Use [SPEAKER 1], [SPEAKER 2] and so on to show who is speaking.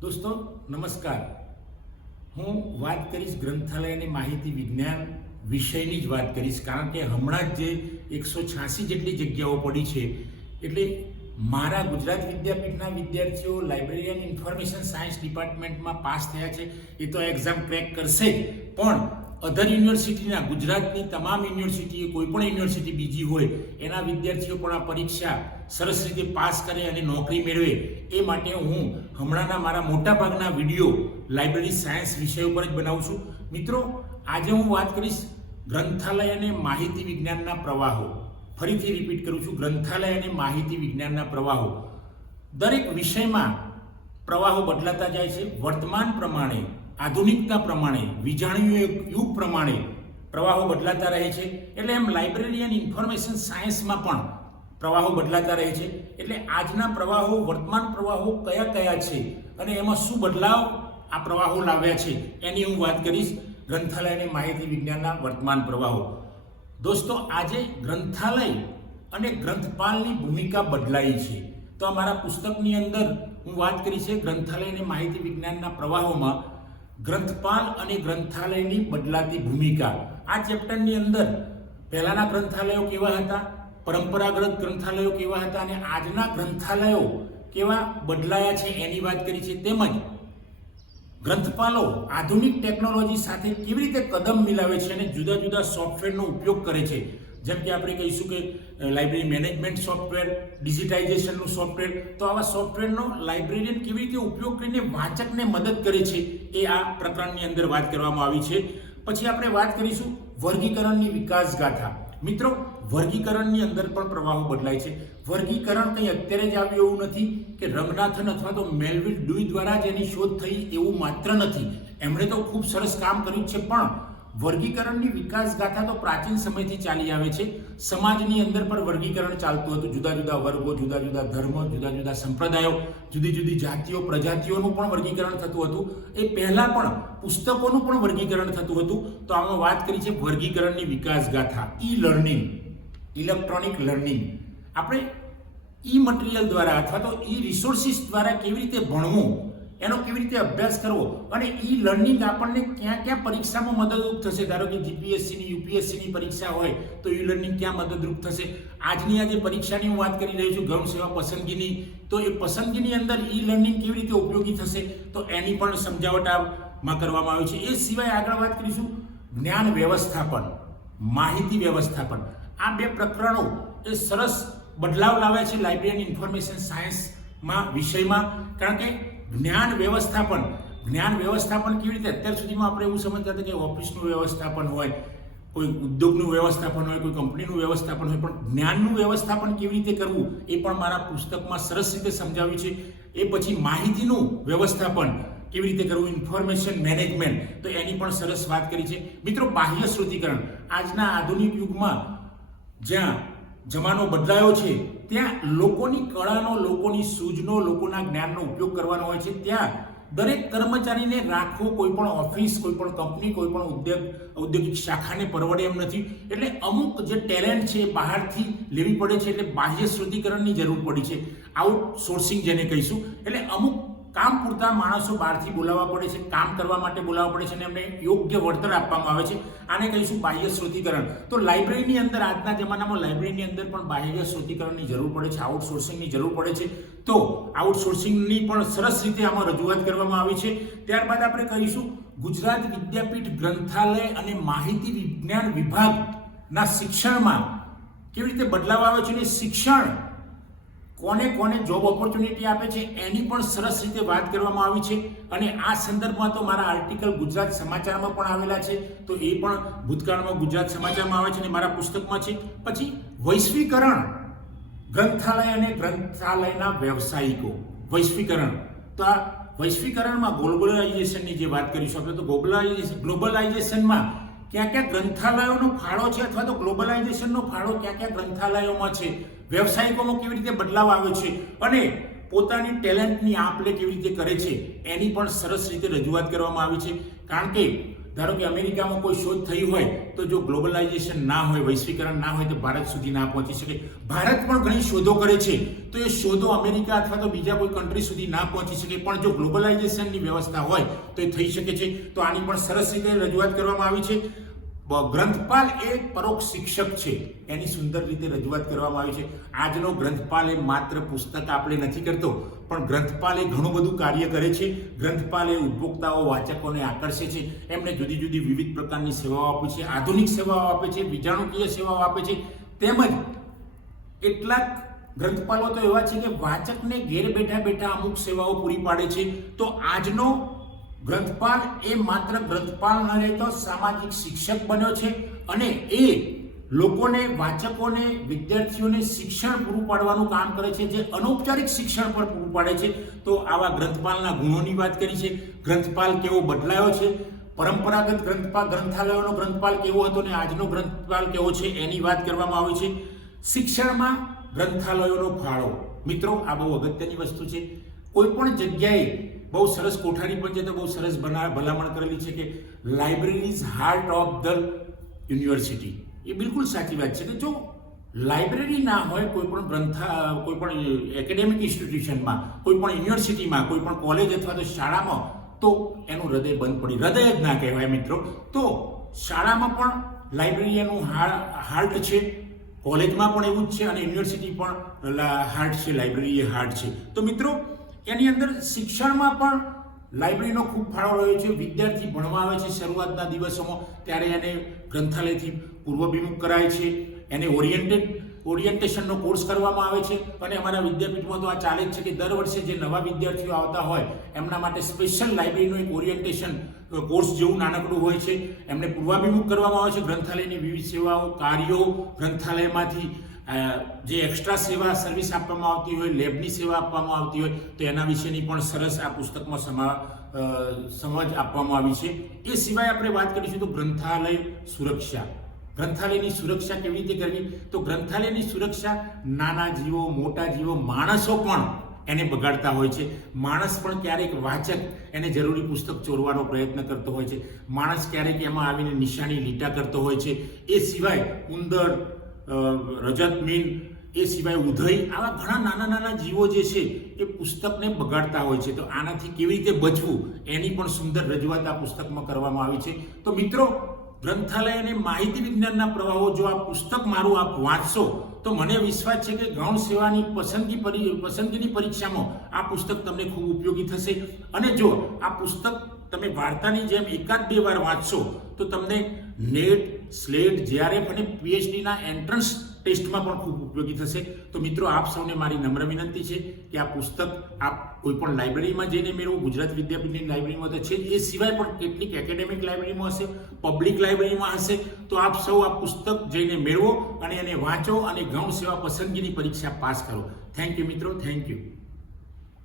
[SPEAKER 1] દોસ્તો, નમસ્કાર. હું વાત કરીશ ગ્રંથાલયની માહિતી વિજ્ઞાન વિષયની જ વાત કરીશ, કારણ કે હમણાં જ જે એકસો છ્યાસી જેટલી જગ્યાઓ પડી છે, એટલે મારા ગુજરાત વિદ્યાપીઠના વિદ્યાર્થીઓ લાઇબ્રેરિયન ઇન્ફોર્મેશન સાયન્સ ડિપાર્ટમેન્ટમાં પાસ થયા છે, એ તો એક્ઝામ ક્રેક કરશે પણ અધર યુનિવર્સિટીના, ગુજરાતની તમામ યુનિવર્સિટીએ, કોઈ પણ યુનિવર્સિટી બીજી હોય, એના વિદ્યાર્થીઓ પણ આ પરીક્ષા સરસ રીતે પાસ કરે અને નોકરી મેળવે, એ માટે હું હમણાંના મારા મોટાભાગના વીડિયો લાઇબ્રેરી સાયન્સ વિષય ઉપર જ બનાવું છું. મિત્રો, આજે હું વાત કરીશ ગ્રંથાલય અને માહિતી વિજ્ઞાનના પ્રવાહો. ફરીથી રિપીટ કરું છું, ગ્રંથાલય અને માહિતી વિજ્ઞાનના પ્રવાહો. દરેક વિષયમાં પ્રવાહો બદલાતા જાય છે. વર્તમાન પ્રમાણે, આધુનિકતા પ્રમાણે, વિજાણ્યું યુગ પ્રમાણે પ્રવાહો બદલાતા રહે છે. એટલે એમ લાઇબ્રેરી અને ઇન્ફોર્મેશન સાયન્સમાં પણ પ્રવાહો બદલાતા રહે છે. એટલે આજના પ્રવાહો, વર્તમાન પ્રવાહો કયા કયા છે અને એમાં શું બદલાવ આ પ્રવાહો લાવ્યા છે એની હું વાત કરીશ ગ્રંથાલય માહિતી વિજ્ઞાનના વર્તમાન પ્રવાહો. દોસ્તો, આજે ગ્રંથાલય અને ગ્રંથપાલની ભૂમિકા બદલાઈ છે. તો અમારા પુસ્તકની અંદર હું વાત કરી છે ગ્રંથાલય માહિતી વિજ્ઞાનના પ્રવાહોમાં ગ્રંથપાલ અને ગ્રંથાલયની બદલાતી ભૂમિકા. આ ચેપ્ટરની અંદર પહેલાંના ગ્રંથાલયો કેવા હતા? પરંપરાગત ગ્રંથાલયો કેવા હતા અને આજના ગ્રંથાલયો કેવા બદલાયા છે એની વાત કરી છે તેમજ ગ્રંથપાલો આધુનિક ટેકનોલોજી સાથે કેવી રીતે કદમ મિલાવે છે અને જુદા જુદા સોફ્ટવેરનો ઉપયોગ કરે છે? જેમ કે આપણે કહીશું કે લાઇબ્રેરી મેનેજમેન્ટ સોફ્ટવેર, ડિજિટાઇઝેશનનું સોફ્ટવેર. તો આવા સોફ્ટવેરનો લાઇબ્રેરિયન કેવી રીતે ઉપયોગ કરીને વાચકને મદદ કરે છે એ આ પ્રકરણની અંદર વાત કરવામાં આવી છે. પછી આપણે વાત કરીશું વર્ગીકરણની વિકાસ ગાથા મિત્રો, વર્ગીકરણની અંદર પણ પ્રવાહો બદલાય છે. વર્ગીકરણ કંઈ અત્યારે જ આવ્યું એવું નથી કે રંગનાથન અથવા તો મેલવિલ ડુઈ દ્વારા જ એની શોધ થઈ એવું માત્ર નથી. એમણે તો ખૂબ સરસ કામ કર્યું છે, પણ વર્ગીકરણની વિકાસ ગાથા તો પ્રાચીન સમયથી ચાલી આવે છે. સમાજની અંદર પણ વર્ગીકરણ ચાલતું હતું. જુદા જુદા વર્ગો, જુદા જુદા ધર્મો, જુદા જુદા સંપ્રદાયો, જુદી જુદી જાતિઓ, પ્રજાતિઓનું પણ વર્ગીકરણ થતું હતું. એ પહેલાં પણ પુસ્તકોનું પણ વર્ગીકરણ થતું હતું. તો આમાં વાત કરી છે વર્ગીકરણની વિકાસ ગાથા ઈ લર્નિંગ ઇલેક્ટ્રોનિક લર્નિંગ. આપણે ઈ મટીરિયલ દ્વારા અથવા તો ઈ રિસોર્સિસ દ્વારા કેવી રીતે ભણવું? એનો કેવી રીતે અભ્યાસ કરવો? અને ઈ લર્નિંગ આપણને ક્યાં ક્યાં પરીક્ષામાં મદદરૂપ થશે? ધારો કે જીપીએસસીની યુપીએસસીની પરીક્ષા હોય, તો ઈ લર્નિંગ ક્યાં મદદરૂપ થશે? આજની આજે પરીક્ષાની હું વાત કરી રહી છું ગૌણ સેવા પસંદગીની. તો એ પસંદગીની અંદર ઈ લર્નિંગ કેવી રીતે ઉપયોગી થશે? તો એની પણ સમજાવટ આમાં કરવામાં આવી છે. એ સિવાય આગળ વાત કરીશું જ્ઞાન વ્યવસ્થાપન, માહિતી વ્યવસ્થાપન. આ બે પ્રકરણો એ સરસ બદલાવ લાવે છે લાઇબ્રેરી ઇન્ફોર્મેશન સાયન્સમાં વિષયમાં. કારણ કે જ્ઞાન વ્યવસ્થાપન. જ્ઞાન વ્યવસ્થાપન કેવી રીતે? અત્યાર સુધીમાં આપણે એવું સમજતા હતા કે ઓફિસનું વ્યવસ્થાપન હોય, કોઈ ઉદ્યોગનું વ્યવસ્થાપન હોય, કોઈ કંપનીનું વ્યવસ્થાપન હોય, પણ જ્ઞાનનું વ્યવસ્થાપન કેવી રીતે કરવું એ પણ મારા પુસ્તકમાં સરસ રીતે સમજાવ્યું છે. એ પછી માહિતીનું વ્યવસ્થાપન કેવી રીતે કરવું? Information management. તો એની પણ સરસ વાત કરી છે. મિત્રો, બાહ્ય શ્રુતિકરણ આજના આધુનિક યુગમાં જ્યાં જમાનો બદલાયો છે, ત્યાં લોકોની કળાનો, લોકોની સૂઝનો, લોકોના જ્ઞાનનો ઉપયોગ કરવાનો હોય છે. ત્યાં દરેક કર્મચારીને રાખવો, કોઈ પણ ઓફિસ, કોઈ પણ કંપની, કોઈ પણ ઉદ્યોગ, ઔદ્યોગિક શાખાને પરવડે એમ નથી. એટલે અમુક જે ટેલેન્ટ છે એ બહારથી લેવી પડે છે, એટલે બાહ્ય શુદ્ધિકરણની જરૂર પડી છે. આઉટસોર્સિંગ જેને કહીશું. એટલે અમુક કામ પૂરતા માણસો બહારથી બોલાવવા પડે છે, કામ કરવા માટે બોલાવવા પડે છે અને એમને યોગ્ય વળતર આપવામાં આવે છે. આને કહીશું બાહ્ય શ્રુતિકરણ તો લાઇબ્રેરીની અંદર આજના જમાનામાં લાઇબ્રેરીની અંદર પણ બાહ્ય શ્રુતિકરણની જરૂર પડે છે, આઉટસોર્સિંગની જરૂર પડે છે. તો આઉટસોર્સિંગની પણ સરસ રીતે આમાં રજૂઆત કરવામાં આવી છે. ત્યારબાદ આપણે કહીશું ગુજરાત વિદ્યાપીઠ ગ્રંથાલય અને માહિતી વિજ્ઞાન વિભાગના શિક્ષણમાં કેવી રીતે બદલાવ આવે છે અને શિક્ષણ કોને કોને જોબ ઓપોર્ચ્યુનિટી આપે છે એની પણ સરસ રીતે વાત કરવામાં આવી છે. અને આ સંદર્ભમાં તો મારા આર્ટિકલ ગુજરાત સમાચારમાં પણ આવેલા છે. તો એ પણ ભૂતકાળમાં ગુજરાત સમાચારમાં આવે છે અને મારા પુસ્તકમાં છે. પછી વૈશ્વિકરણ ગ્રંથાલય અને ગ્રંથાલયના વ્યવસાયિકો. વૈશ્વિકરણ. તો આ વૈશ્વિકરણમાં ગ્લોબલાઇઝેશનની જે વાત કરીશું આપણે, તો ગ્લોબલાઇઝેશન ગ્લોબલાઇઝેશનમાં ક્યાં ક્યાં ગ્રંથાલયોનો ફાળો છે અથવા તો ગ્લોબલાઇઝેશનનો ફાળો ક્યાં ક્યાં ગ્રંથાલયોમાં છે? વ્યવસાયિકોમાં કેવી રીતે બદલાવ આવ્યો છે? અને પોતાની ટેલેન્ટની આપ લે કેવી રીતે કરે છે? એની પણ સરસ રીતે રજૂઆત કરવામાં આવી છે. કારણ કે ધારો કે અમેરિકામાં કોઈ શોધ થઈ હોય, તો જો ગ્લોબલાઇઝેશન ના હોય, વૈશ્વિકરણ ના હોય, તો ભારત સુધી ના પહોંચી શકે. ભારત પણ ઘણી શોધો કરે છે. તો એ શોધો અમેરિકા અથવા તો બીજા કોઈ કન્ટ્રી સુધી ના પહોંચી શકે. પણ જો ગ્લોબલાઇઝેશનની વ્યવસ્થા હોય, તો એ થઈ શકે છે. તો આની પણ સરસ રીતે રજૂઆત કરવામાં આવી છે. ગ્રંથપાલ એ પરોક્ષ શિક્ષક છે. એની સુંદર રીતે રજૂઆત કરવામાં આવી છે. આજનો ગ્રંથપાલ એ માત્ર પુસ્તક આપણે નથી કરતો, પણ ગ્રંથપાલ એ ઘણું બધું કાર્ય કરે છે. ગ્રંથપાલ એ ઉપભોક્તાઓ, વાચકોને આકર્ષે છે. એમને જુદી જુદી વિવિધ પ્રકારની સેવાઓ આપે છે. આધુનિક સેવાઓ આપે છે વિજાણુકીય સેવાઓ આપે છે. તેમજ કેટલાક ગ્રંથપાલો તો એવા છે કે વાચકને ઘેર બેઠા બેઠા અમુક સેવાઓ પૂરી પાડે છે. તો આજનો ગ્રંથપાલ એ માત્ર ગ્રંથપાલ ન રહેતો સામાજિક શિક્ષક બન્યો છે અને એ લોકોને, વાચકોને, વિદ્યાર્થીઓને શિક્ષણ પૂરું પાડવાનું કામ કરે છે, જે અનૌપચારિક શિક્ષણ પણ પૂરું પાડે છે. તો આવા ગ્રંથપાલના ગુણોની વાત કરી છે. ગ્રંથપાલ કેવો બદલાયો છે? પરંપરાગત ગ્રંથપાલ, ગ્રંથાલયોનો ગ્રંથપાલ કેવો હતો ને આજનો ગ્રંથપાલ કેવો છે એની વાત કરવામાં આવી છે. શિક્ષણમાં ગ્રંથાલયોનો ફાળો. મિત્રો, આ બહુ અગત્યની વસ્તુ છે. કોઈ પણ જગ્યાએ બહુ સરસ કોઠારી પંચાયતે બહુ સરસ બના ભલામણ કરેલી છે કે library is heart of the university એ બિલકુલ સાચી વાત છે કે જો લાઇબ્રેરી ના હોય કોઈ પણ ગ્રંથા કોઈ પણ એકેડેમિક ઇન્સ્ટિટ્યુશનમાં કોઈ પણ યુનિવર્સિટીમાં કોઈ પણ કોલેજ અથવા તો શાળામાં, તો એનું હૃદય બંધ પડી હૃદય જ ના કહેવાય મિત્રો. તો શાળામાં પણ લાઇબ્રેરી એનું હાર્ટ છે કોલેજમાં પણ એવું જ છે અને યુનિવર્સિટી પણ હાર્ટ છે લાઇબ્રેરી એ હાર્ટ છે. તો મિત્રો એની અંદર શિક્ષણમાં પણ લાઇબ્રેરીનો ખૂબ ફાળો રહ્યો છે. વિદ્યાર્થી ભણવા આવે છે શરૂઆતના દિવસોમાં, ત્યારે એને ગ્રંથાલયથી પૂર્વભિમુખ કરાય છે. એને ઓરિએન્ટેડ, ઓરિએન્ટેશનનો કોર્સ કરવામાં આવે છે. અને અમારા વિદ્યાપીઠમાં તો આ ચાલે જ છે કે દર વર્ષે જે નવા વિદ્યાર્થીઓ આવતા હોય, એમના માટે સ્પેશિયલ લાઇબ્રેરીનું એક ઓરિએન્ટેશન કોર્સ જેવું નાનકડું હોય છે. એમને પૂર્વાભિમુખ કરવામાં આવે છે. ગ્રંથાલયની વિવિધ સેવાઓ, કાર્યો ગ્રંથાલયમાંથી જે એક્સ્ટ્રા સેવા સર્વિસ આપવામાં આવતી હોય લેબની સેવા આપવામાં આવતી હોય, તો એના વિશેની પણ સરસ આ પુસ્તકમાં સમા સમજ આપવામાં આવી છે. એ સિવાય આપણે વાત કરીશું તો ગ્રંથાલય સુરક્ષા. ગ્રંથાલયની સુરક્ષા કેવી રીતે કરવી? તો ગ્રંથાલયની સુરક્ષા નાના જીવો, મોટા જીવો, માણસો પણ એને બગાડતા હોય છે. માણસ પણ ક્યારેક વાચક એને જરૂરી પુસ્તક ચોરવાનો પ્રયત્ન કરતો હોય છે. માણસ ક્યારેક એમાં આવીને નિશાની લીટા કરતો હોય છે. એ સિવાય ઉંદર રજત મીન એ સિવાય ઉધઈ આવા ઘણા નાના નાના જીવો જે છે એ પુસ્તકને બગાડતા હોય છે. તો આનાથી કેવી રીતે બચવું એની પણ સુંદર રજૂઆત આ પુસ્તકમાં કરવામાં આવી છે. તો મિત્રો ગ્રંથાલય અને માહિતી વિજ્ઞાનના પ્રવાહો જો આ પુસ્તક મારું આપ વાંચશો, તો મને વિશ્વાસ છે કે ગૌણ સેવાની પસંદગી પરી, પસંદગીની પરીક્ષામાં આ પુસ્તક તમને ખૂબ ઉપયોગી થશે. અને જો આ પુસ્તક તમે વાર્તાની જેમ એકાદ બે વાર વાંચશો, તો તમને નેટ, સ્લેટ, જેઆરએફ અને પીએચડીના એન્ટ્રન્સ ટેસ્ટમાં પણ ખૂબ ઉપયોગી થશે. તો મિત્રો, આપ સૌને મારી નમ્ર વિનંતી છે કે આ પુસ્તક આપ કોઈ પણ લાઇબ્રેરીમાં જઈને મેળવો. ગુજરાત વિદ્યાપીઠની લાઇબ્રેરીમાં તો છે એ સિવાય પણ કેટલીક એકેડેમિક લાઇબ્રેરીમાં હશે, પબ્લિક લાઇબ્રેરીમાં હશે. તો આપ સૌ આ પુસ્તક જઈને મેળવો અને એને વાંચો અને ગૌણ સેવા પસંદગીની પરીક્ષા પાસ કરો. થેન્ક યુ મિત્રો, થેન્ક યુ.